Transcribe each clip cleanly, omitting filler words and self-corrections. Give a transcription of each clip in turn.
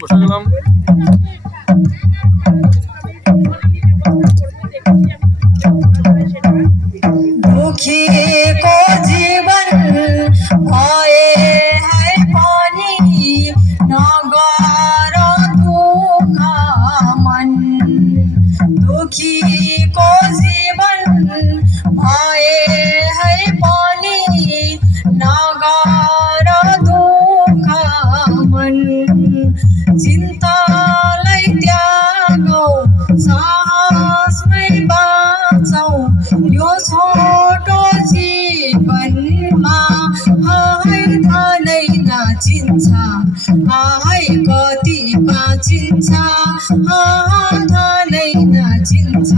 বসে গেলাম। दुखी को जीवन भए है पनि नगर दुःख मन। दुखी को जीवन भए है पनि नगर दुःख मन। चिन्तालाई त्यागौ साहसमै बाँचौ यो छोटो जीवनमा। हाय धनै नाचिन्छ हाय कति बाँचिन्छ। धनै नाचिन्छ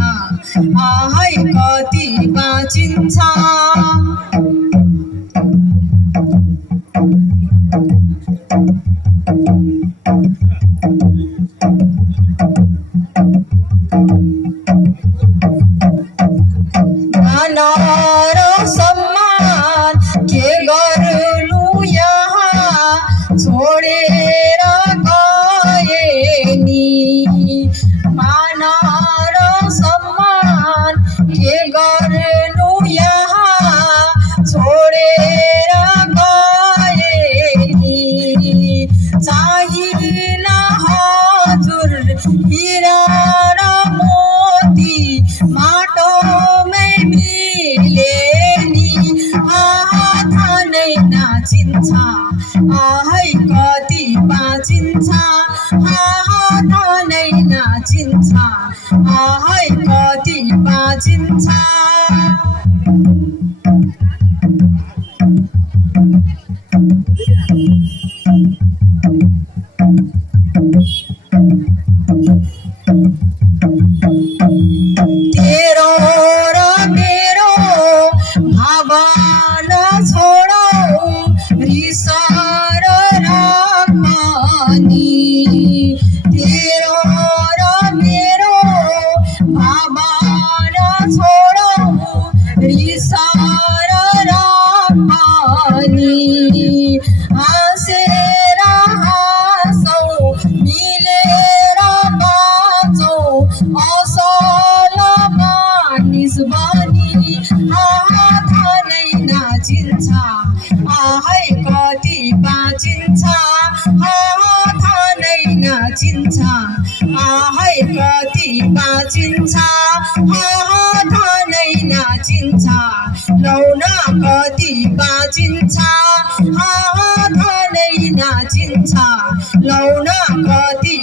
हाय कति बाँचिन्छ। मान र सम्मान के गर्नु यहाँ छोडेर गए नि। मान र सम्मान के गर्नु यहाँ छोडेर गए नि। चाहिन हजुर हिरा र मोती माटोमै मिले नि। धनै नाचिन्छ हाय कति बाँचिन्छ। धनै नाचिन्छ हाय कति बाँचिन्छ। तेरो र मेरो भावना छोडौ रिस र राग पनि। तेरो र मेरो भावना छोडौ रिस र राग पनि। हाँसेर हाँसौ मिलेर बाँचौ असल मानिस बनी। धनै नाचिन्छ हाय कति बाँचिन्छ। धनै नाचिन्छ हाय कति बाँचिन्छ। धनै नाचिन्छ लौ न कति बाँचिन्छ। धनै नाचिन्छ लौ न कति